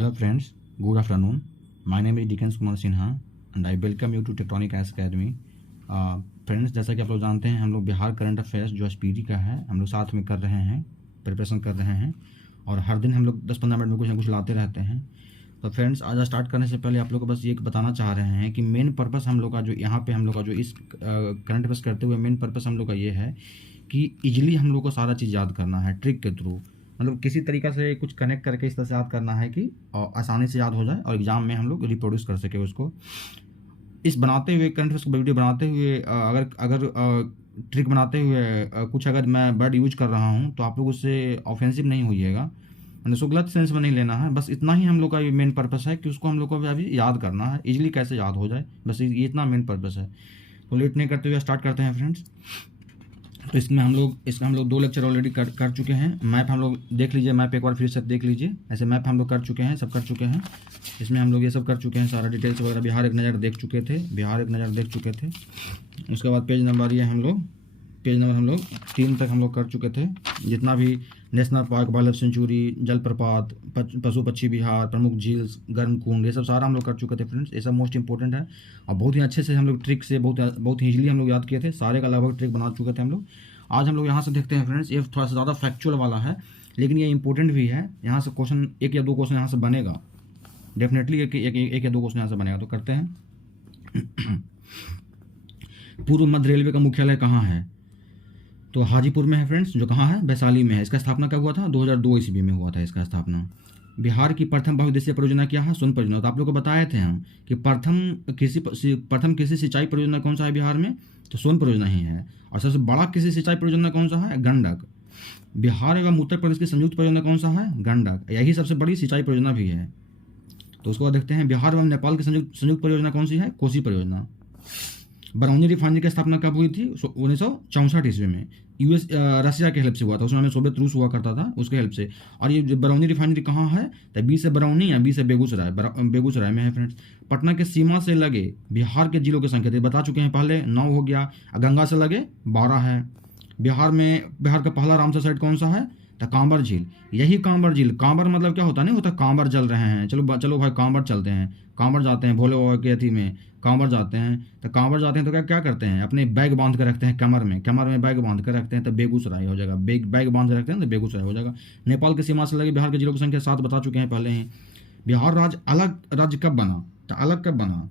Hello friends, good afternoon. My name is Dikens Kumar Sinha and I welcome you to Tectonic Academy. Friends, जैसा कि आप लोग जानते हैं, हम लोग बिहार करंट अफेयर्स जो एसपीटी का है हम लोग साथ में कर रहे हैं, प्रिपरेशन कर रहे हैं और हर दिन हम लोग 10-15 मिनट में कुछ ना कुछ लाते रहते हैं। तो फ्रेंड्स, आज स्टार्ट करने से पहले आप लोग को बस ये बताना चाह रहे हैं कि मेन पर्पस हम लोग का जो यहाँ पे हम लोग का जो इस करंट अफेयर्स करते हुए मेन पर्पस हम लोग का ये है कि ईजिली हम लोग को सारा चीज़ याद करना है ट्रिक के थ्रू, मतलब किसी तरीक़ा से कुछ कनेक्ट करके इस तरह से याद करना है कि आसानी से याद हो जाए और एग्ज़ाम में हम लोग रिप्रोड्यूस कर सके उसको। इस बनाते हुए करंट अफेयर्स को वीडियो बनाते हुए अगर ट्रिक बनाते हुए कुछ अगर मैं वर्ड यूज कर रहा हूँ तो आप लोग उससे ऑफेंसिव नहीं होइएगा, मतलब उसको गलत सेंस में नहीं लेना है। बस इतना ही हम लोग का ये मेन पर्पस है कि उसको हम लोग को अभी याद करना है, इजीली कैसे याद हो जाए, बस ये इतना मेन पर्पस है। तो लेट नहीं करते हुए स्टार्ट करते हैं फ्रेंड्स। तो इसका हम लोग 2 लेक्चर ऑलरेडी कर चुके हैं। मैप हम लोग देख लीजिए, मैप एक बार फिर से देख लीजिए। ऐसे मैप हम लोग कर चुके हैं, सब कर चुके हैं। इसमें हम लोग ये सब कर चुके हैं, सारा डिटेल्स वगैरह बिहार एक नज़र देख चुके थे। उसके बाद पेज नंबर हम लोग 3 तक हम लोग कर चुके थे। जितना भी national park, wild life sanctuary, जलप्रपात, पशु पक्षी विहार, प्रमुख झील, गर्म कुंड, ये सब सारा हम लोग कर चुके थे फ्रेंड्स। ये सब मोस्ट इंपॉर्टेंट है और बहुत ही अच्छे से हम लोग ट्रिक से बहुत ईजिली हम लोग याद किए थे। सारे का लगभग ट्रिक बना चुके थे हम लोग। आज हम लोग यहाँ से देखते हैं फ्रेंड्स, ये थोड़ा सा ज़्यादा फैक्चुअल वाला है लेकिन ये इंपॉर्टेंट भी है। यहाँ से क्वेश्चन 1 या 2 क्वेश्चन यहाँ से बनेगा, डेफिनेटली एक या 2 क्वेश्चन यहाँ से बनेगा। तो करते हैं। पूर्व मध्य रेलवे का मुख्यालय कहाँ है? तो हाजीपुर में है फ्रेंड्स, जो कहाँ है? वैशाली में है। इसका स्थापना कब हुआ था? 2002 ईस्वी में हुआ था इसका स्थापना। बिहार की प्रथम बहुउद्देशीय परियोजना क्या है? सोन परियोजना। तो आप लोग को बताए थे हम कि प्रथम कृषि सिंचाई परियोजना कौन सा है बिहार में? तो सोन परियोजना ही है। और सबसे बड़ा कृषि सिंचाई परियोजना कौन सा है? गंडक। बिहार एवं उत्तर प्रदेश की संयुक्त परियोजना कौन सा है? गंडक। यही सबसे बड़ी सिंचाई परियोजना भी है। तो उसको देखते हैं, बिहार एवं नेपाल की संयुक्त परियोजना कौन सी है? कोसी परियोजना। बरौनी रिफाइनरी की स्थापना कब हुई थी? 1964 ईस्वी में। रसिया के हेल्प से हुआ था, उसमें सोवियत रूस हुआ करता था, उसके हेल्प से। और ये बरौनी रिफाइनरी कहाँ है? तो बी से बरौनी या बी से बेगूसराय में है फ्रेंड्स। पटना के सीमा से लगे बिहार के जिलों की संख्या थे, बता चुके हैं पहले, 9 हो गया। गंगा से लगे 12 है। बिहार का पहला रामसर साइट कौन सा है? तो कांवर झील। यही कांवर झील, कांवर मतलब क्या होता है? नहीं होता कांवर जल रहे हैं, चलो भाई कांवर चलते हैं, कांवर जाते हैं, भोले बाबा की अथी में कांवर जाते हैं। तो कांवर जाते हैं तो क्या करते हैं? अपने बैग बांध कर रखते हैं कमर में बैग बांध कर रखते हैं, तो बेगूसराय हो जाएगा। बैग बांध रखते हैं तो बेगूसराय हो जाएगा। नेपाल की सीमा से लगे बिहार के जिलों की संख्या 7 बता चुके हैं पहले ही। बिहार अलग राज्य कब बना? तो अलग कब बना?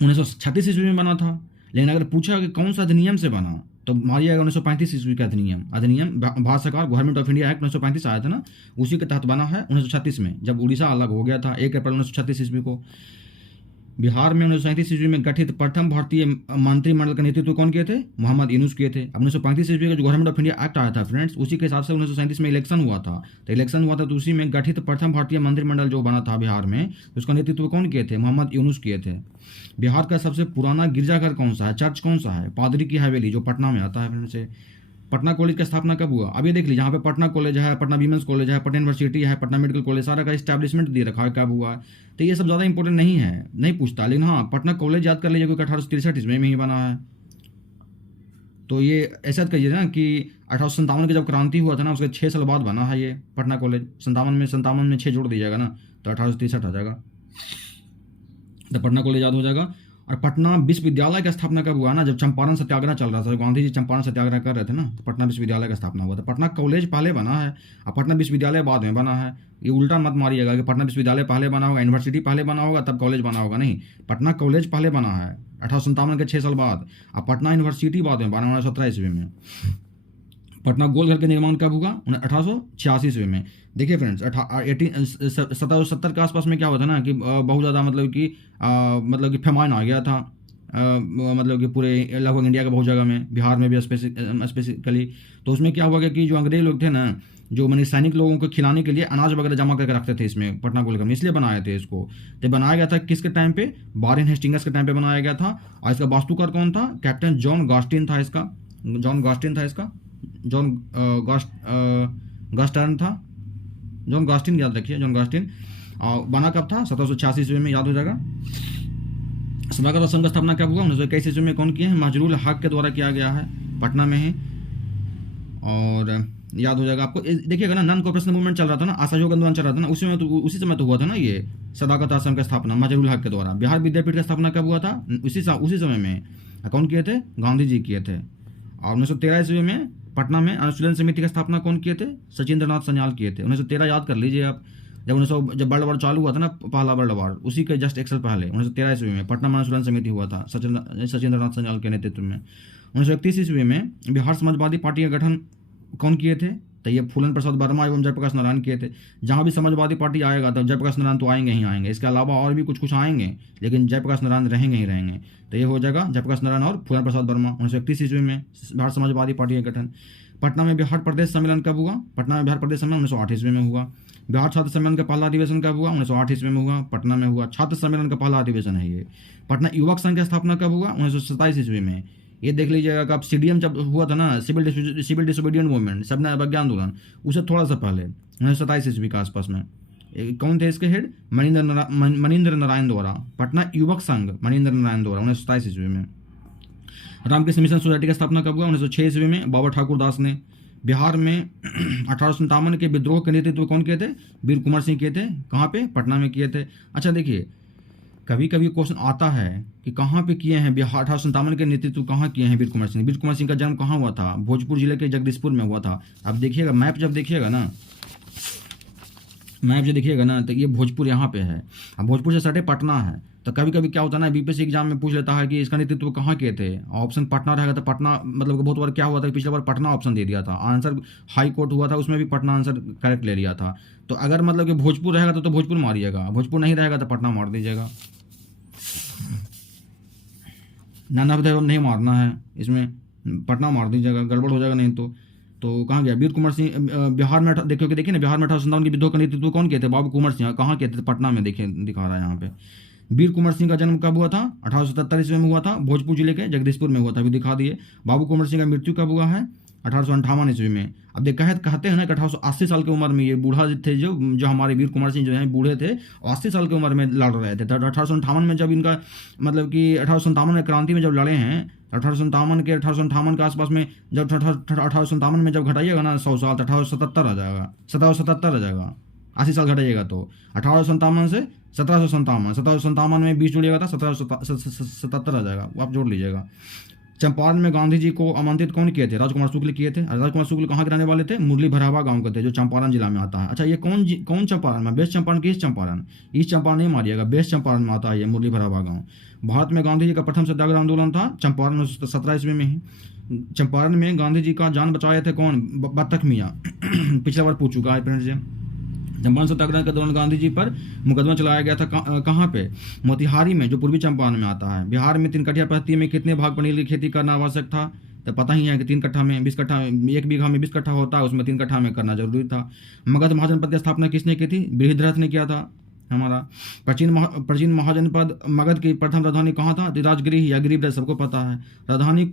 1936 ईस्वी में बना था। लेकिन अगर पूछा कि कौन सा अधिनियम से बना, तो मारिएगा 1935 ईस्वी का अधिनियम भारत सरकार गवर्नमेंट ऑफ इंडिया एक्ट 1935 आया था ना, उसी के तहत बना है 1936 में, जब उड़ीसा अलग हो गया था 1 अप्रैल 1936 ईस्वी को। बिहार में 1937 ईस्वी में गठित प्रथम भारतीय मंत्रिमंडल का नेतृत्व कौन किए थे? मोहम्मद यूनुस किए थे। अब 1935 ईस्वी का जो गवर्नमेंट ऑफ इंडिया एक्ट आया था फ्रेंड्स, उसी के हिसाब से 1937 में इलेक्शन हुआ था। तो उसी में गठित प्रथम भारतीय मंत्रिमंडल जो बना था बिहार में, उसका नेतृत्व कौन किए थे? मोहम्मद यूनुस किए थे। बिहार का सबसे पुराना गिरजाघर कौन सा है? चर्च कौन सा है? पादरी की हवेली, जो पटना में आता है फ्रेंड्स। पटना कॉलेज का स्थापना कब हुआ? अब ये देख लीजिए, यहाँ पे पटना कॉलेज है, पटना वीमेंस कॉलेज है, पटना यूनिवर्सिटी है, पटना मेडिकल कॉलेज, सारा का एस्टैब्लिशमेंट दे रखा है कब हुआ। तो ये सब ज़्यादा इंपॉर्टेंट नहीं है, नहीं पूछता। लेकिन हाँ, पटना कॉलेज याद कर लीजिए, क्योंकि 1863 ईस्वी में ही बना है। तो ये ऐसा कहिए ना कि 1857 की जब क्रांति हुआ था ना, उसके 6 साल बाद बना है ये पटना कॉलेज। 57 में 6 जोड़ दीजिएगा ना, तो 1863 आ जाएगा। तो पटना कॉलेज याद हो जाएगा। और पटना विश्वविद्यालय का स्थापना कब हुआ ना? जब चंपारण सत्याग्रह चल रहा था, गांधी जी चंपारण सत्याग्रह कर रहे थे ना, तो पटना विश्वविद्यालय का स्थापना हुआ था। पटना कॉलेज पहले बना है और पटना विश्वविद्यालय बाद में बना है। ये उल्टा मत मारिएगा कि पटना विश्वविद्यालय पहले बना होगा, यूनिवर्सिटी पहले बना होगा तब कॉलेज बना होगा। नहीं, पटना कॉलेज पहले बना है 1857 के 6 साल बाद, और पटना यूनिवर्सिटी बाद में बना 1917 ईस्वी में। पटना गोलघर का निर्माण कब हुआ? 1886 ईस्वी में। देखिए फ्रेंड्स, 1770 के आसपास में क्या हुआ था ना कि बहुत ज़्यादा मतलब कि फेमाइन आ गया था, मतलब कि पूरे लगभग इंडिया के बहुत जगह में, बिहार में भी स्पेसिफिकली। तो उसमें क्या हुआ कि जो अंग्रेज लोग थे ना, जो मैंने सैनिक लोगों को खिलाने के लिए अनाज वगैरह जमा करके रखते थे इसमें पटना गोलघर में, इसलिए बनाए थे इसको। तो बनाया गया था किसके टाइम पे? वारेन हेस्टिंग्स के टाइम पे बनाया गया था। और इसका वास्तुकार कौन था? कैप्टन जॉन गॉस्टिन था इसका। जॉन गॉस्टिन याद रखिए, जॉन गॉस्टिन। और बना कब था? 1786 ईस्वी में, याद हो जाएगा। सदाकत संघ की स्थापना कब हुआ? 1921 ईस्वी में। कौन किए हैं? मजरूल हक के द्वारा किया गया है, पटना में ही। और याद हो जाएगा आपको। देखिएगा ना, नॉन कोऑपरेशन मूवमेंट चल रहा था ना, असहयोग आंदोलन चल रहा था ना, उसी समय तो हुआ था ना ये सदाकत आश्रम का स्थापना मजरूल हक के द्वारा। बिहार विद्यापीठ का स्थापना कब हुआ था? उसी समय में। कौन किए थे? गांधी जी किए थे। और 1913 ईस्वी में पटना में अनुशीलन समिति की स्थापना कौन किए थे? सचिंद्रनाथ सन्याल किए थे। 1913 याद कर लीजिए आप, जब वर्ल्ड वॉर चालू हुआ था ना, पहला वर्ल्ड वॉर, उसी के जस्ट एक साल पहले 1913 ईस्वी में पटना में अनुशीलन समिति हुआ था सचिंद्रनाथ सन्याल के नेतृत्व में। 1931 ईस्वी में बिहार समाजवादी पार्टी का गठन कौन किए थे? तो ये फूलन प्रसाद वर्मा एवं जयप्रकाश नारायण किए थे। जहाँ भी समाजवादी पार्टी आएगा तो जयप्रकाश नारायण तो आएंगे ही आएंगे, इसके अलावा और भी कुछ आएंगे, लेकिन जयप्रकाश नारायण रहेंगे ही रहेंगे। तो ये हो जाएगा जयप्रकाश नारायण और फूलन प्रसाद वर्मा। 1931 ईस्वी में बिहार समाजवादी पार्टी का गठन। पटना में बिहार प्रदेश सम्मेलन कब हुआ? पटना में बिहार प्रदेश सम्मेलन 1908 ईस्वी में हुआ। बिहार छात्र सम्मेलन का पहला अधिवेशन कब हुआ? 1908 ईस्वी में हुआ, पटना में हुआ। छात्र सम्मेलन का पहला अधिवेशन है ये। पटना युवक संघ की स्थापना कब हुआ? 1927 ईस्वी में। ये देख लीजिएगा आप, सीडीएम जब हुआ था ना, सिविल डिसोबीडियंट मूवमेंट, सबने अवज्ञा आंदोलन, उससे थोड़ा सा पहले 1927 ईस्वी के आसपास में। कौन थे इसके हेड? मनिंद्र नारायण द्वारा। पटना युवक संघ मनिंद्र नारायण द्वारा 1927 ईस्वी में। रामकृष्ण मिशन सोसाइटी की स्थापना कब हुआ? 1906 ईस्वी में, बाबा ठाकुर दास ने। बिहार में 1857 के विद्रोह के नेतृत्व कौन किए थे? वीर कुंवर सिंह किए थे। कहाँ पे? पटना में किए थे। अच्छा देखिए, कभी कभी क्वेश्चन आता है कि कहाँ पे किए हैं बिहार 1857 के नेतृत्व कहाँ किए हैं वीर कुंवर सिंह? वीर कुंवर सिंह का जन्म कहाँ हुआ था? भोजपुर जिले के जगदीशपुर में हुआ था। अब देखिएगा मैप, जब देखिएगा ना, मैप जो देखिएगा ना, तो ये भोजपुर यहाँ पे है। अब भोजपुर से सटे पटना है। तो कभी कभी क्या होता है ना, बीपीएससी एग्जाम में पूछ लेता है कि इसका नेतृत्व कहाँ किए थे। ऑप्शन पटना रहेगा तो पटना, मतलब बहुत बार क्या हुआ था, पिछले बार पटना ऑप्शन दे दिया था। आंसर हाई कोर्ट हुआ था, उसमें भी पटना आंसर करेक्ट ले लिया था। तो अगर मतलब कि भोजपुर रहेगा तो भोजपुर मारिएगा, भोजपुर नहीं रहेगा तो पटना मार दीजिएगा। नाना नहीं मारना है, इसमें पटना मार दीजिएगा, गड़बड़ हो जाएगा नहीं तो कहाँ गया? वीर कुंवर सिंह। बिहार में देखिए ना, बिहार में 1857 के विद्रोह का नेतृत्व कौन किए थे? बाबू कुंवर सिंह। कहाँ किए थे? पटना में। देखिए दिखा रहा है यहाँ पे। वीर कुंवर सिंह का जन्म कब हुआ था? 1877 ईस्वी में हुआ था, भोजपुर जिले के जगदीशपुर में हुआ था, अभी दिखा दिए। बाबू कुंवर सिंह का मृत्यु कब हुआ है? 1858 ईस्वी में। अब कहते हैं ना कि 1880 साल की उम्र में ये बूढ़ा थे, जो हमारे वीर कुंवर सिंह जो हैं बूढ़े थे, 80 साल की उम्र में लड़ रहे थे। तो 1858 में जब इनका मतलब कि 1857 में क्रांति में जब लड़े हैं, 1858 के आसपास में, जब 1857 में जब घटाइएगा ना 100 साल, तो 1877 आ जाएगा, 1777 आ जाएगा। 80 साल घटाइएगा तो 1857 से 1757 में 20 जोड़िएगा था 1777 आ जाएगा, आप जोड़ लीजिएगा। चंपारण में गांधी जी को आमंत्रित कौन किए थे? राजकुमार शुक्ल किए थे। राजकुमार शुक्ल कहाँ के रहने वाले थे? मुरली भरावा गांव के थे, जो चंपारण जिला में आता है। अच्छा, ये कौन चंपारण में? वेस्ट चंपारण की ईस्ट चंपारण? ईस्ट चंपारण नहीं मारिएगा, वेस्ट चंपारण में आता है ये मुरली भरावा गाँव। भारत में गांधी जी का प्रथम सत्याग्रह आंदोलन था चंपारण 17 ईस्वी में ही। चंपारण में गांधी जी का जान बचाए थे कौन? बत्तख मियाँ। पिछला बार पूछ चुका है फ्रेंड्स जी। चंपारण सत्याग्रह के दौरान गांधी जी पर मुकदमा चलाया गया था। कहाँ पे? मोतिहारी में, जो पूर्वी चंपारण में आता है। बिहार में 3 कठिया पत्ती में कितने भाग पनीर की खेती करना आवश्यक था? तो पता ही है कि 3 कट्ठा में 20 कट्ठा, 1 बीघा में 20 कट्ठा होता है, उसमें 3 कट्ठा में करना जरूरी था। मगध महाजनपद की स्थापना किसने की थी? बृहद्रथ ने किया था हमारा। प्राचीन महाजनपद मगध की प्रथम राजधानी कहाँ था? राजगृह या गिरिब्रज, सबको पता है। राजधानी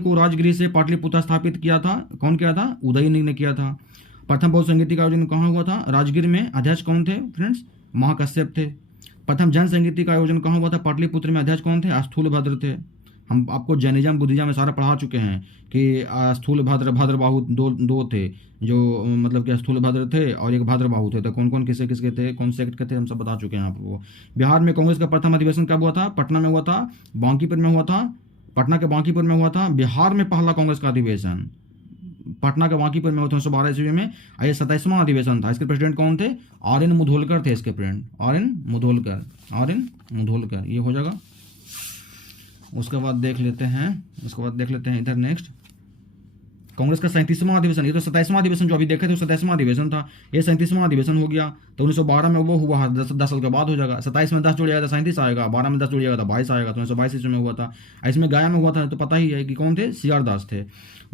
को राजगृह से पाटलिपुत्र स्थापित किया था। कौन किया था? उदयनिधि ने किया था। प्रथम बौद्ध संगीति का आयोजन कहाँ हुआ था? राजगीर में। अध्यक्ष कौन थे फ्रेंड्स? महाकश्यप थे। प्रथम जैन संगीति का आयोजन कहाँ हुआ था? पाटलिपुत्र में। अध्यक्ष कौन थे? स्थूलभद्र थे। हम आपको जैनिज्म बुद्धिज्म में सारा पढ़ा चुके हैं कि स्थूलभद्र भद्रबाहु दो थे, जो मतलब कि स्थूलभद्र थे और एक भद्रबाहु थे। तो कौन कौन किसके थे, कौन सेक्ट के थे, हम सब बता चुके हैं आपको। बिहार में कांग्रेस का प्रथम अधिवेशन कब हुआ था? पटना में हुआ था, बांकीपुर में हुआ था। पटना के बांकीपुर में हुआ था। बिहार में पहला कांग्रेस का अधिवेशन पटना के बांकीपुर में हुआ था 1912 ईस्वी में। ये 27वां अधिवेशन था। इसके प्रेसिडेंट कौन थे? आर.एन. मुधोलकर थे इसके प्रेसिडेंट। आर.एन. मुधोलकर। ये हो जाएगा। उसके बाद देख लेते हैं इधर नेक्स्ट कांग्रेस का 37वां अधिवेशन। ये तो 27वां अधिवेशन जो अभी देखे थे 27वां अधिवेशन था, ये 37वां अधिवेशन हो गया। तो 1912 में वो हुआ, 10 साल के बाद हो जाएगा। 27 में 10 जोड़िएगा तो 37 आएगा, 12 में 10 जोड़िएगा तो 22 आएगा। तो 1922 ईस्वी में हुआ था। इसमें गया में हुआ था, तो पता ही है कि कौन थे? सी आर दास थे।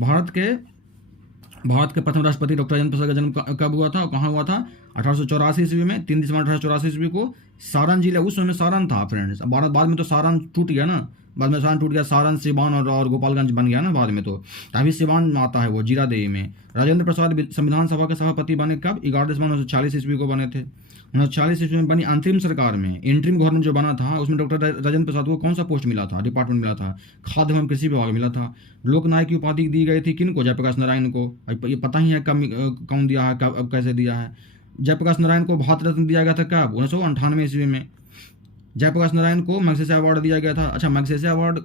भारत के प्रथम राष्ट्रपति डॉक्टर राजेंद्र प्रसाद का जन्म कब हुआ था और कहाँ हुआ था? 1884 ईस्वी में। 3 दिसंबर 1884 ईस्वी को सारण जिला, उस समय सारण था फ्रेंड्स, बाद में तो सारण टूट गया ना, बाद में सारण टूट गया, सारण, सिवान और गोपालगंज बन गया ना बाद में। तो अभी सिवान में आता है वो जीरादेई में। राजेंद्र प्रसाद संविधान सभा के सभापति बने कब? 11 दिसंबर 1940 ईस्वी को बने थे। 1940 ईस्वी में बनी अंतरिम सरकार में, इंटरिम गवर्नमेंट जो बना था, उसमें डॉक्टर राजेंद्र प्रसाद को कौन सा पोस्ट मिला था, डिपार्टमेंट मिला था? खाद्य एवं कृषि विभाग मिला था। लोकनायक की उपाधि दी गई थी किन को? जयप्रकाश नारायण को। ये पता ही है कब कौन दिया है, कब कैसे दिया है। जयप्रकाश नारायण को भारत रत्न दिया गया था कब? 1998 ईस्वी में। जयप्रकाश नारायण को मैग्सेसे अवार्ड दिया गया था। अच्छा, मैग्सेसे अवार्ड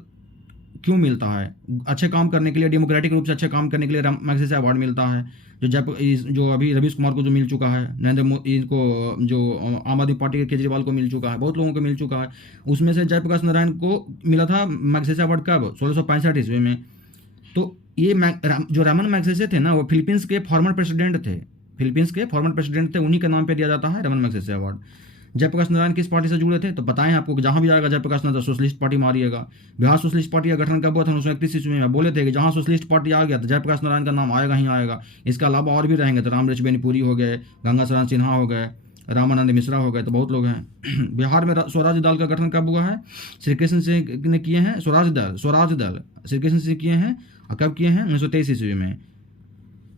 क्यों मिलता है? अच्छे काम करने के लिए, डेमोक्रेटिक रूप से अच्छे काम करने के लिए मैग्सेसे अवार्ड मिलता है। जो अभी रवीश कुमार को जो मिल चुका है, नरेंद्र मोदी को, जो आम आदमी पार्टी के केजरीवाल को मिल चुका है, बहुत लोगों को मिल चुका है। उसमें से जयप्रकाश नारायण को मिला था मैग्सेसे अवार्ड कब? 1665 ईस्वी में। तो ये जो रमन मैग्सेसे थे ना, वो फिलीपींस के फॉर्मर प्रेसिडेंट थे। फिलीपींस के फॉर्मर प्रेसिडेंट थे, उन्हीं के नाम पे दिया जाता है रमन मैग्सेसे अवार्ड। जयप्रकाश नारायण किस पार्टी से जुड़े थे? तो बताएं आपको कि जहां भी आएगा जयप्रकाश नारायण सोशलिस्ट पार्टी मारिएगा। बिहार सोशलिस्ट पार्टी का गठन कब हुआ था? 1931 ईस्वी में। बोले थे कि जहां सोशलिस्ट पार्टी आ गया तो जयप्रकाश नारायण का नाम आएगा ही आएगा। इसके अलावा और भी रहेंगे, तो रामवृक्ष बेनीपुरी हो गए, गंगा शरण सिन्हा हो गए, रामानंद मिश्रा हो गए, तो बहुत लोग हैं। बिहार में स्वराज दल का गठन कब हुआ है? श्री कृष्ण सिंह ने किए हैं। स्वराज दल श्री कृष्ण सिंह किए हैं। और कब किए हैं? 1923 ईस्वी में।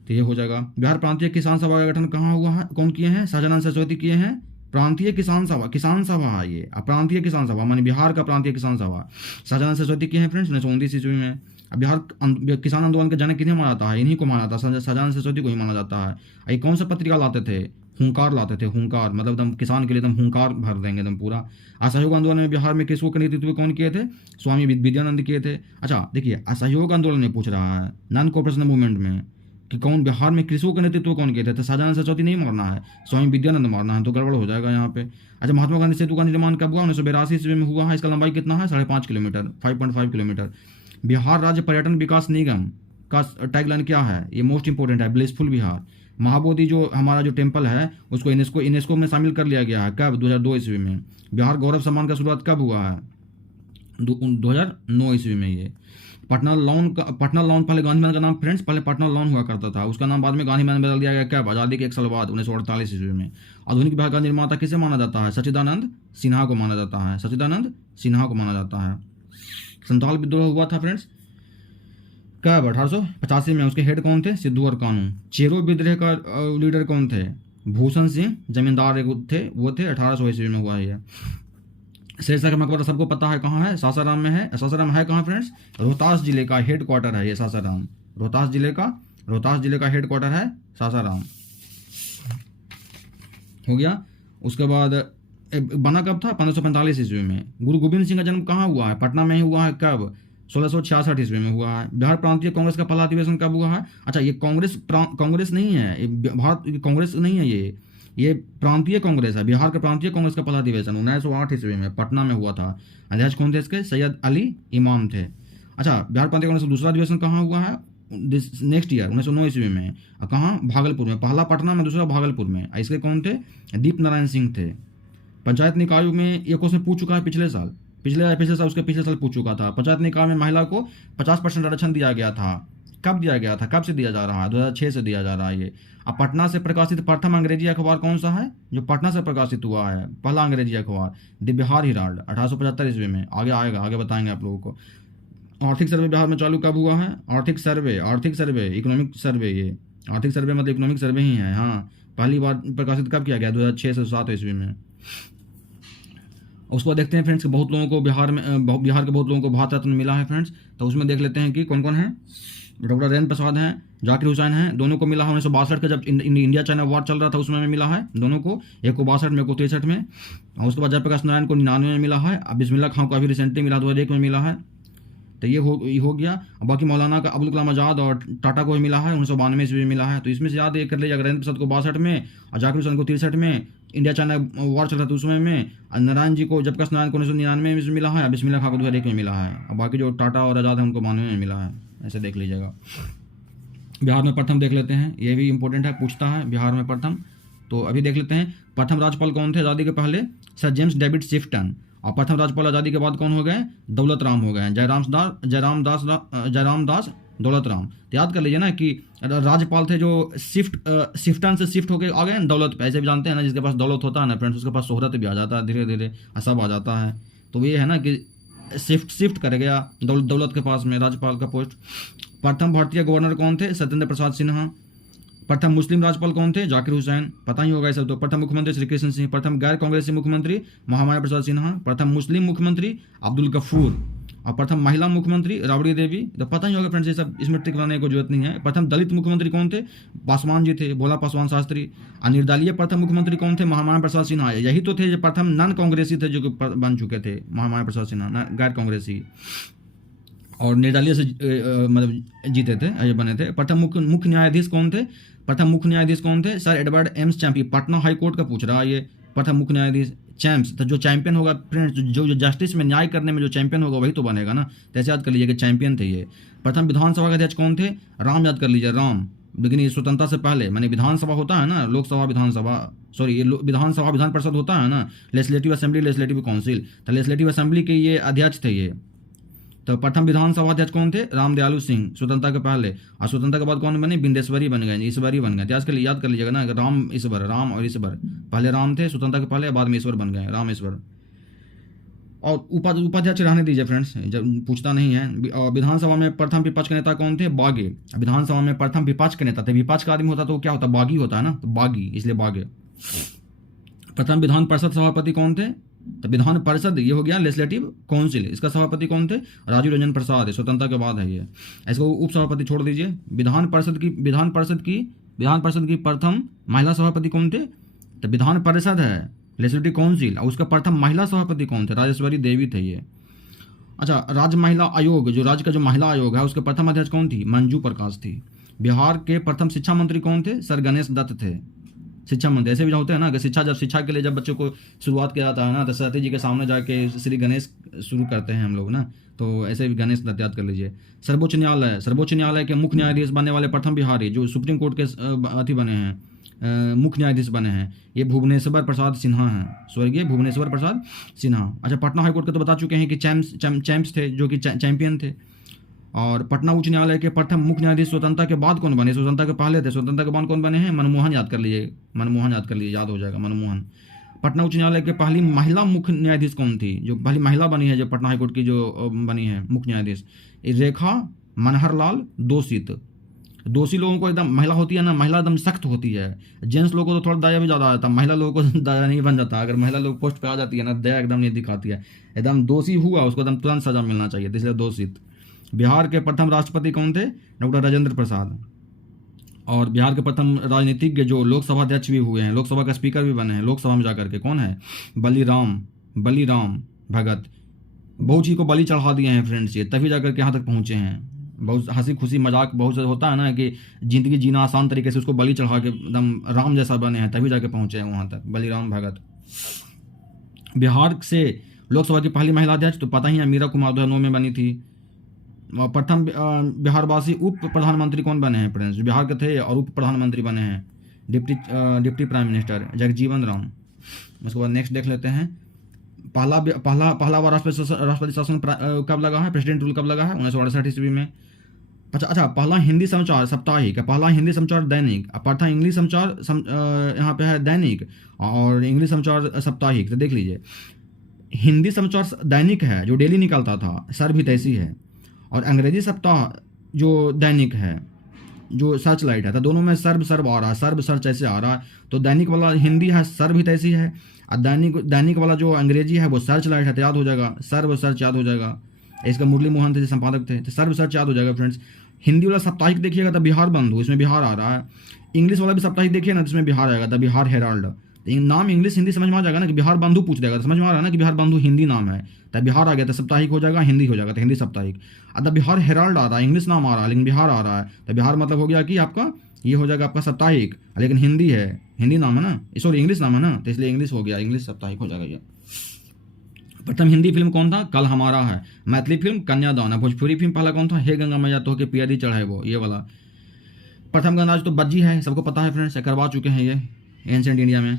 तो ये हो जाएगा। बिहार प्रांतीय किसान सभा का गठन कहाँ हुआ है? कौन किए हैं? सहजानंद सरस्वती किए हैं। प्रांतीय किसान सभा है ये। प्रांतीय किसान सभा माने बिहार का प्रांतीय किसान सभा, सहजानंद सरस्वती किए हैं फ्रेंड्स 1929 ईस्वी में। अब बिहार किसान आंदोलन के जनक किन्हें माना जाता है? इन्हीं को माना जाता है, सहजानंद सरस्वती को ही माना जाता है। ये कौन सा पत्रिका लाते थे? हुंकार लाते थे। हुंकार मतलब एकदम किसान के लिए एकदम हुंकार भर देंगे एकदम पूरा। असहयोग आंदोलन में बिहार में किसको के नेतृत्व कौन किए थे? स्वामी विद्यानंद किए थे। अच्छा देखिए, असहयोग आंदोलन में पूछ रहा है, नॉन कोऑपरेशन मूवमेंट में, कि कौन बिहार में कृषकों का नेतृत्व कौन किए थे? तो सहजानंद सरस्वती नहीं मारना है, स्वामी विद्यानंद मारना है, तो गड़बड़ हो जाएगा यहाँ पे। अच्छा, महात्मा गांधी सेतु का निर्माण कब हुआ? 1982 ईस्वी में हुआ है। इसका लंबाई कितना है? 5.5 किलोमीटर, 5.5 किलोमीटर। बिहार राज्य पर्यटन विकास निगम का टैगलाइन क्या है? ये मोस्ट इंपॉर्टेंट है, ब्लिसफुल बिहार। महाबोधि जो हमारा जो टेम्पल है, उसको यूनेस्को में शामिल कर लिया गया है कब? 2002 ईस्वी में। बिहार गौरव सम्मान का शुरुआत कब हुआ है? 2009 ईस्वी में। ये पटना लॉन पहले गांधी मैदान का नाम फ्रेंड्स पहले पटना लॉन हुआ करता था, उसका नाम बाद में गांधी मैदान बदल दिया गया कब? आज़ादी के 1 साल बाद 1948 ईस्वी में। आधुनिक बिहार का निर्माता किसे माना जाता है? सच्चिदानंद सिन्हा को माना जाता है। सच्चिदानंद सिन्हा को माना जाता है। संथाल विद्रोह हुआ था फ्रेंड्स कब? 1885 में। उसके हेड कौन थे? सिद्धू और कानू। चेरो विद्रोह का लीडर कौन थे? भूषण सिंह जमींदार थे, वो थे। 1800 ईस्वी में हुआ है। शेरशाह का मकबरा सबको पता है कहाँ है? सासाराम में है। सासाराम है कहाँ फ्रेंड्स? रोहतास जिले का हेड क्वार्टर है ये सासाराम। रोहतास जिले का हेड क्वार्टर है सासाराम। हो गया। उसके बाद बना कब था? 1545 ईस्वी में। गुरु गोविंद सिंह का जन्म कहाँ हुआ है? पटना में ही हुआ है। कब? 1666 ईस्वी में हुआ है। बिहार प्रांतीय कांग्रेस का पहला अधिवेशन कब हुआ है? अच्छा, ये कांग्रेस नहीं है, भारत कांग्रेस नहीं है, ये प्रांतीय कांग्रेस है। बिहार के प्रांतीय कांग्रेस का पहला अधिवेशन 1908 ईस्वी में पटना में हुआ था। अध्यक्ष कौन थे इसके? सैयद अली इमाम थे। अच्छा, बिहार प्रांतीय कांग्रेस का दूसरा अधिवेशन कहाँ हुआ है? नेक्स्ट ईयर 1909 ईस्वी में। कहाँ? भागलपुर में। पहला पटना में, दूसरा भागलपुर में। इसके कौन थे? दीप नारायण सिंह थे। पंचायत निकायों में ये क्वेश्चन पूछ चुका है पिछले साल, उसके पिछले साल पूछ चुका था। पंचायत निकाय में महिला को 50% आरक्षण दिया गया था। कब दिया गया था? कब से दिया जा रहा है? 2006 से दिया जा रहा है ये। अब पटना से प्रकाशित प्रथम अंग्रेजी अखबार कौन सा है जो पटना से प्रकाशित हुआ है? पहला अंग्रेजी अखबार द बिहार हिराल्ड 1875 ईस्वी में। आगे आएगा, आगे बताएंगे आप लोगों को। आर्थिक सर्वे बिहार में चालू कब हुआ है? आर्थिक सर्वे इकोनॉमिक सर्वे। ये आर्थिक सर्वे मतलब इकोनॉमिक सर्वे ही है। हाँ, पहली बार प्रकाशित कब किया गया? 2006 से 2007 ईस्वी में। उसको देखते हैं फ्रेंड्स, बहुत लोगों को बिहार के बहुत लोगों को भारत रत्न मिला है फ्रेंड्स। तो उसमें देख लेते हैं कि कौन कौन है। डॉक्टर राजेंद्र प्रसाद हैं, जाकिर हुसैन हैं, दोनों को मिला है 1962 का, जब इंडिया चाइना वॉर चल रहा था उसमें मिला है दोनों को। एक को 62 में, एक को 63 में। और उसके बाद जयप्रकाश नारायण को 99 में मिला है। अब बिस्मिल्लाह खां को अभी रिसेंटली मिला, 2001 में मिला है। तो ये हो गया। बाकी मौलाना का अब्दुल कलाम आज़ाद और टाटा को ही मिला है, 1992 ईस्वी में मिला है। तो इसमें से याद कर लीजिए, राजेंद्र प्रसाद को 62 में, और जाकिर हुसैन को 63 में, इंडिया चाइना वॉर चल रहा था उसमें में। नारायण जी को, जयप्रकाश नारायण को 1999 में मिला है। बिस्मिल्लाह खां को 2001 में मिला है। और बाकी जो टाटा और आज़ाद है उनको 92 में मिला है। ऐसे देख लीजिएगा। बिहार में प्रथम देख लेते हैं, ये भी इंपॉर्टेंट है, पूछता है बिहार में प्रथम। तो अभी देख लेते हैं प्रथम राज्यपाल कौन थे आज़ादी के पहले? Sir James David Sifton. और प्रथम राज्यपाल आज़ादी के बाद कौन हो गए? दौलत राम हो गए। जयराम दास दौलत राम। तो याद कर लीजिए ना कि राज्यपाल थे जो शिफ्टन से शिफ्ट होकर आ गए दौलत पे। ऐसे भी जानते हैं ना, जिसके पास दौलत होता है ना फ्रेंड्स, उसके पास शोहरत भी आ जाता है, धीरे धीरे सब आ जाता है। तो ये है ना कि शिफ्ट कर गया दौलत के पास में राज्यपाल का पोस्ट। प्रथम भारतीय गवर्नर कौन थे? सत्येंद्र प्रसाद सिन्हा। प्रथम मुस्लिम राज्यपाल कौन थे? जाकिर हुसैन, पता ही होगा ये सब तो। प्रथम मुख्यमंत्री श्री कृष्ण सिंह। प्रथम गैर कांग्रेसी मुख्यमंत्री महामाया प्रसाद सिन्हा। प्रथम मुस्लिम मुख्यमंत्री अब्दुल गफूर। और प्रथम महिला मुख्यमंत्री राबड़ी देवी, तो पता ही होगा फ्रेंड्स, ये सब इसमें ट्रिक बनाने की जरूरत नहीं है। प्रथम दलित मुख्यमंत्री कौन थे? पासवान जी थे, भोला पासवान शास्त्री। और निर्दलीय प्रथम मुख्यमंत्री कौन थे? महामाया प्रसाद सिन्हा। यही तो थे जो प्रथम नॉन कांग्रेसी थे जो बन चुके थे, महामाया प्रसाद सिन्हा गैर कांग्रेसी, और निर्दलीय से मतलब जीते थे, बने थे। प्रथम मुख्य न्यायाधीश कौन थे? प्रथम मुख्य न्यायाधीश कौन थे? Sir Edward AIIMS champion, Patna high court का पूछ रहा है ये। प्रथम मुख्य न्यायाधीश चैम्प्स, तो जो चैंपियन होगा फ्रेंड्स, जो जस्टिस में न्याय करने में जो चैंपियन होगा वही तो बनेगा ना, तो ऐसे याद कर लीजिए कि चैंपियन थे ये। प्रथम विधानसभा के अध्यक्ष कौन थे? राम, याद कर लीजिए राम। लेकिन ये स्वतंत्रता से पहले, माने विधानसभा होता है ना, लोकसभा विधानसभा, सॉरी ये विधानसभा विधान परिषद होता है ना, लेजिस्लेटिव असेंबली लेजिस्लेटिव काउंसिल, तो लेजिस्लेटिव असेंबली के ये अध्यक्ष थे ये। तो प्रथम विधानसभा अध्यक्ष कौन थे? रामदयालु सिंह, स्वतंत्रता के पहले। और स्वतंत्रता के बाद कौन बने? बिंदेश्वरी बन गए, ईश्वरी बन गए। के लिए याद कर लीजिएगा ना, राम ईश्वर, राम और ईश्वर, पहले राम थे स्वतंत्रता के पहले, बाद में ईश्वर बन गए, राम ईश्वर। और उपाध्यक्ष रहने दीजिए फ्रेंड्स, जब पूछता नहीं है। और विधानसभा में प्रथम विपक्ष के नेता कौन थे? बागी। विधानसभा में प्रथम विपक्ष के नेता थे, विपक्ष का आदमी होता तो क्या होता? बागी होता है ना, तो बागी, इसलिए बागे। प्रथम विधान परिषद सभापति कौन थे? तो विधान परिषद ये हो गया लेजिस्लेटिव काउंसिल, इसका सभापति कौन थे? राजीव रंजन प्रसाद, स्वतंत्रता के बाद है ये। इसको उप सभापति छोड़ दीजिए। विधान परिषद की प्रथम महिला सभापति कौन थे? तो विधान परिषद है लेजिस्लेटिव काउंसिल, और उसका प्रथम महिला सभापति कौन थे? राजेश्वरी देवी थे ये। अच्छा, राज्य महिला आयोग, जो राज्य का जो महिला आयोग है उसके प्रथम अध्यक्ष कौन थी? मंजू प्रकाश थी। बिहार के प्रथम शिक्षा मंत्री कौन थे? सर गणेश दत्त थे, शिक्षा मंत्री। ऐसे भी होते हैं ना कि शिक्षा के लिए जब बच्चों को शुरुआत किया जाता है ना, तो सरस्वती जी के सामने जाके श्री गणेश शुरू करते हैं हम लोग ना, तो ऐसे भी गणेश दत्त याद कर लीजिए। सर्वोच्च न्यायालय के मुख्य न्यायाधीश बनने वाले प्रथम बिहारी, जो सुप्रीम कोर्ट के अति बने हैं, मुख्य न्यायाधीश बने हैं, ये भुवनेश्वर प्रसाद सिन्हा हैं, स्वर्गीय भुवनेश्वर प्रसाद सिन्हा। अच्छा, पटना हाईकोर्ट के तो बता चुके हैं कि चैम्प्स थे, जो कि चैंपियन थे। और पटना उच्च न्यायालय के प्रथम मुख्य न्यायाधीश स्वतंत्रता के बाद कौन बने? स्वतंत्रता के पहले थे, स्वतंत्रता के बाद कौन बने हैं? मनमोहन, याद कर लीजिए, मनमोहन याद कर लीजिए, याद हो जाएगा मनमोहन। पटना उच्च न्यायालय के पहली महिला मुख्य न्यायाधीश कौन थी? जो पहली महिला बनी है, जो पटना हाईकोर्ट की जो बनी है मुख्य न्यायाधीश, रेखा मनहरलाल दोषित। दोषी लोगों को एकदम, महिला होती है ना, महिला एकदम सख्त होती है। जेंट्स लोगों को तो थोड़ा दया भी ज़्यादा आ जाता है, महिला लोगों को दया नहीं बन जाता। अगर महिला लोग पोस्ट पे आ जाती है ना, दया एकदम नहीं दिखाती है, एकदम दोषी हुआ उसको एकदम तुरंत सजा मिलना चाहिए, इसलिए दोषित। बिहार के प्रथम राष्ट्रपति कौन थे? डॉक्टर राजेंद्र प्रसाद। और बिहार के प्रथम राजनीतिज्ञ जो लोकसभा अध्यक्ष भी हुए हैं, लोकसभा का स्पीकर भी बने हैं लोकसभा में जाकर के, कौन है? बलीराम भगत। बहुत चीज़ को बलि चढ़ा दिए हैं फ्रेंड्स ये, तभी जाकर के यहाँ तक पहुँचे हैं। बहुत हंसी खुशी मजाक बहुत होता है ना कि जिंदगी जीना आसान तरीके से, उसको बलि चढ़ा के एकदम राम जैसा बने हैं, तभी जाके पहुँचे हैं वहाँ तक, बलीराम भगत। बिहार से लोकसभा की पहली महिला अध्यक्ष तो पता ही है, मीरा कुमार 2009 में बनी थी। प्रथम बिहारवासी उप प्रधानमंत्री कौन बने हैं फ्रेंड्स? बिहार के थे और उप प्रधानमंत्री बने हैं deputy prime minister Jagjivan Ram. उसके बाद नेक्स्ट देख लेते हैं, पहला बार राष्ट्रपति शासन कब लगा है? प्रेसिडेंट रूल कब लगा है? 1968 ईस्वी में। अच्छा, पहला हिंदी समाचार साप्ताहिक, पहला हिंदी समाचार दैनिक, प्रथम इंग्लिश समाचार यहाँ पे है दैनिक, और इंग्लिश समाचार साप्ताहिक। तो देख लीजिए, हिंदी समाचार दैनिक है जो डेली निकलता था, सर भी तैसी है, और अंग्रेजी सप्ताह जो दैनिक है, जो सर्च लाइट है, तो दोनों में सर्व आ रहा है, सर्च ऐसे आ रहा है। तो दैनिक वाला हिंदी है, सर भी तैसी है, और दैनिक वाला जो अंग्रेजी है वो सर्च लाइट है, तो याद हो जाएगा, सर्च याद हो जाएगा। इसका मुरली मोहन थे जो संपादक थे, तो सर्च याद हो जाएगा फ्रेंड्स। हिंदी वाला साप्ताहिक देखिएगा तो बिहार बंधु, इसमें बिहार आ रहा है। इंग्लिश वाला भी साप्ताहिक देखिए ना, तो इसमें बिहार आएगा, तो बिहार हेराल्ड। नाम इंग्लिश हिंदी समझ में आ जाएगा ना, कि बिहार बंधु पूछ देगा तो समझ में आ रहा है ना कि बिहार बंधु हिंदी नाम है, तब बिहार आ गया तो साप्ताहिक हो जाएगा, हिंदी हो जाएगा तो हिंदी साप्ताहिक। अब बिहार हेराल्ड आ रहा है, इंग्लिश नाम आ रहा है लेकिन बिहार आ रहा है, तो बिहार मतलब हो गया कि आपका ये हो जाएगा आपका साप्ताहिक, लेकिन हिंदी है, हिंदी नाम है ना, सॉरी इंग्लिश नाम है ना, तो इसलिए इंग्लिश हो गया, इंग्लिश साप्ताहिक हो जाएगा ये। प्रथम हिंदी फिल्म कौन था? कल हमारा है। मैथिली फिल्म कन्यादान है। भोजपुरी फिल्म पहला कौन था? हे गंगा मैया तो के पियरी चढ़ाए वो, ये वाला। प्रथम गणराज्य तो बज्जी है, सबको पता है फ्रेंड्स, करवा चुके हैं ये एंशिएंट इंडिया में।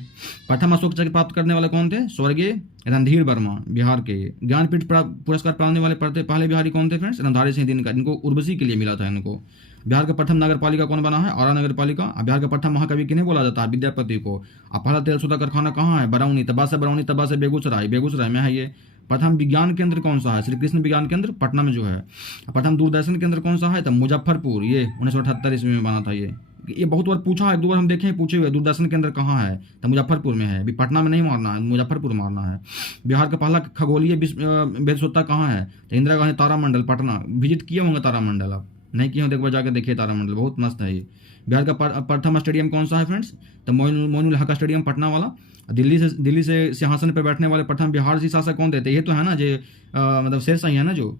प्रथम अशोक चक्र प्राप्त करने वाले कौन थे? स्वर्गीय रणधीर वर्मा, बिहार के। ज्ञानपीठ पुरस्कार पाने वाले पहले बिहारी कौन थे फ्रेंड्स? रणधारी सिंह दिनकर, इनको उर्वशी के लिए मिला था इनको। बिहार का प्रथम नगर पालिका कौन बना है? आरा नगर पालिका। बिहार का प्रथम महाकवि किन्हें बोला जाता है? विद्यापति को। अब पहला तेल सोदा कारखाना कहाँ है? बरौनी, तबा से बरौनी, तबा से बेगूसराय में है ये। प्रथम विज्ञान केंद्र कौन सा है? श्री कृष्ण विज्ञान केंद्र पटना में जो है। प्रथम दूरदर्शन केंद्र कौन सा है? तो मुजफ्फरपुर, ये 1978 ईस्वी में बना था। ये बहुत बार पूछा है, 2 बार हम देखे हैं पूछे हुए, दूरदर्शन केंद्र कहाँ है? तो मुजफ्फरपुर में है। अभी पटना में नहीं मारना है, मुजफ्फरपुर मारना है। बिहार का पहला खगोलीय वेधशाला कहाँ है? तो इंदिरा गांधी तारामंडल पटना। विजिट किए होंगे तारामंडल, आप नहीं किए हो तो एक बार जाकर देखिए तारामंडल, बहुत मस्त है ये। बिहार का प्रथम स्टेडियम कौन सा है फ्रेंड्स? तो मोइनुल हक स्टेडियम पटना वाला। दिल्ली से सिंहासन पर बैठने वाले प्रथम बिहार से शासक कौन थे? ये तो है ना जो मतलब शेरशाह ही है ना, जो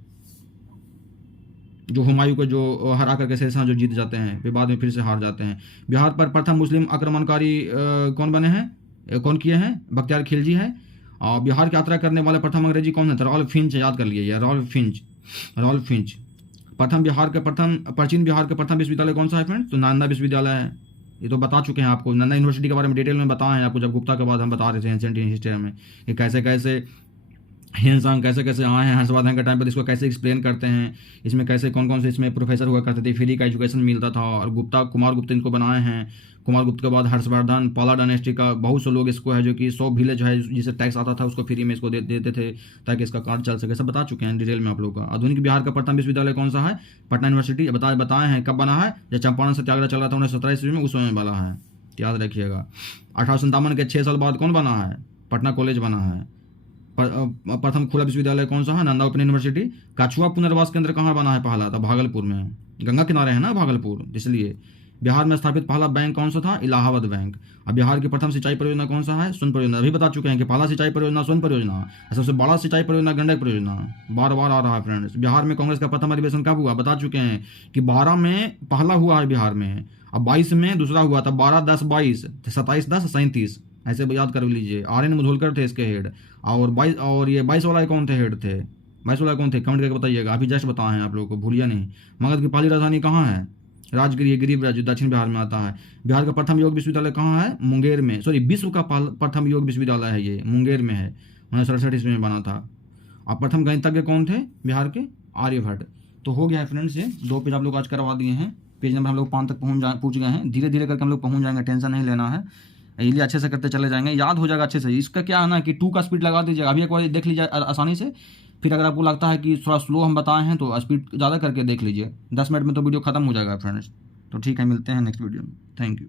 हुमायूं को जो हरा करके शेरशाह जो जीत जाते हैं, फिर बाद में फिर से हार जाते हैं। बिहार पर प्रथम मुस्लिम आक्रमणकारी कौन बने हैं, कौन किए हैं? बख्तियार खिलजी है। और बिहार की यात्रा करने वाले प्रथम अंग्रेजी कौन है? तो रॉल्फ फिंच, याद कर लिए, रॉल्फ फिंच। प्राचीन बिहार के प्रथम विश्वविद्यालय कौन सा है फ्रेंड? तो नालंदा विश्वविद्यालय है। ये तो बता चुके हैं आपको, नालंदा यूनिवर्सिटी के बारे में डिटेल में बताए हैं आपको, जब गुप्ता के बाद हम बता रहे थे एंशिएंट हिस्ट्री में कि कैसे कैसे हिंसांग कैसे कैसे आए हैं हर्षवर्धन के टाइम पर, इसको कैसे एक्सप्लेन करते हैं, इसमें कैसे कौन कौन से इसमें प्रोफेसर हुआ करते थे, फ्री का एजुकेशन मिलता था। और कुमार गुप्ता इनको बनाए हैं। कुमार गुप्त के बाद हर्षवर्धन, पाला डायनेस्टी का बहुत से लोग इसको है जो कि 100 विलेज है जिसे टैक्स आता था उसको फ्री में इसको देते थे ताकि इसका कार्ड चल सके। सब बता चुके हैं डिटेल में आप लोग का। आधुनिक बिहार का प्रथम विश्वविद्यालय कौन सा है? पटना यूनिवर्सिटी। बताए हैं कब बना है? जब चंपारण सत्याग्रह चल रहा था 1917 ईस्वी में, उस समय वाला है, याद रखिएगा। 1857 के 6 साल बाद कौन बना है? पटना कॉलेज बना है। प्रथम खुला विश्वविद्यालय कौन सा है? Nanda open university. कछुआ पुनर्वास केंद्र कहाँ बना है? पहला था भागलपुर में, गंगा किनारे है ना भागलपुर, इसलिए। बिहार में स्थापित पहला बैंक कौन सा था? इलाहाबाद बैंक। अब बिहार की प्रथम सिंचाई परियोजना कौन सा है? सोन परियोजना। अभी बता चुके हैं कि पहला सिंचाई परियोजना सोन परियोजना, सबसे बड़ा सिंचाई परियोजना गंडक परियोजना। बार बार आ रहा है फ्रेंड्स। बिहार में कांग्रेस का प्रथम अधिवेशन कब हुआ? बता चुके हैं कि 12 में पहला हुआ है बिहार में, अब 22 में दूसरा हुआ था। 12, 10, 22, 27, 10, 37, ऐसे याद कर लीजिए। RN मुधोलकर थे इसके हेड, और ये 22 वाला कौन थे हेड थे? 22 वाला कौन थे? कमेंट करके बताइएगा। अभी जस्ट बताए हैं आप लोगों को, भूलिए नहीं। मगध की पहली राजधानी कहाँ है? राजगिरी, गिरिब्रज, दक्षिण बिहार में आता है। बिहार का प्रथम योग विश्वविद्यालय कहाँ है? मुंगेर में। सॉरी, विश्व का प्रथम योग विश्वविद्यालय है ये, मुंगेर में है, 1967 ईस्वी में बना था। और प्रथम गणितज्ञ कौन थे बिहार के? आर्यभट्ट। तो हो गया है फ्रेंड्स, ये 2 पेज आप लोग आज करवा दिए हैं। पेज नंबर हम लोग 5 तक पहुँच गए हैं। धीरे धीरे करके हम लोग पहुँच जाएंगे, टेंशन नहीं लेना है, इसीलिए अच्छे से करते चले जाएंगे, याद हो जाएगा अच्छे से। इसका क्या है ना कि 2 का स्पीड लगा दीजिएगा। अभी एक बार देख लीजिए आसानी से, फिर अगर आपको लगता है कि थोड़ा स्लो हम बताए हैं तो स्पीड ज़्यादा करके देख लीजिए। 10 मिनट में तो वीडियो खत्म हो जाएगा फ्रेंड्स। तो ठीक है, मिलते हैं नेक्स्ट वीडियो में। Thank you.